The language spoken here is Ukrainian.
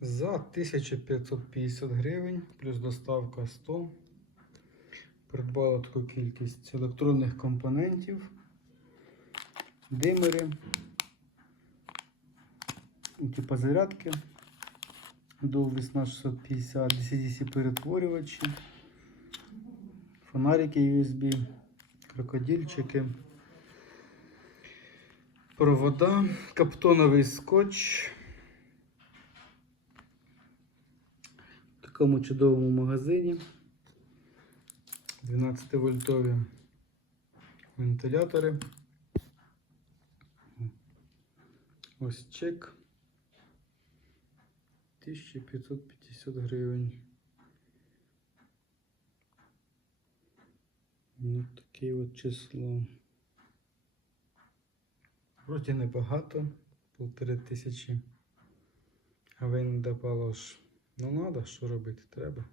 За 1550 гривень плюс доставка 100. Придбала таку кількість електронних компонентів, димери, типа зарядки. До весна 650, DC-DC перетворювачі, фонарики USB, крокодильчики, провода, каптоновий скотч. Такому чудовому магазині. 12 вольтові вентилятори. Ось чек. 1550 гривень. Ну, таке от число. Вроді небагато, полтори тисячі. А ви не ж. Ну треба, що робити треба.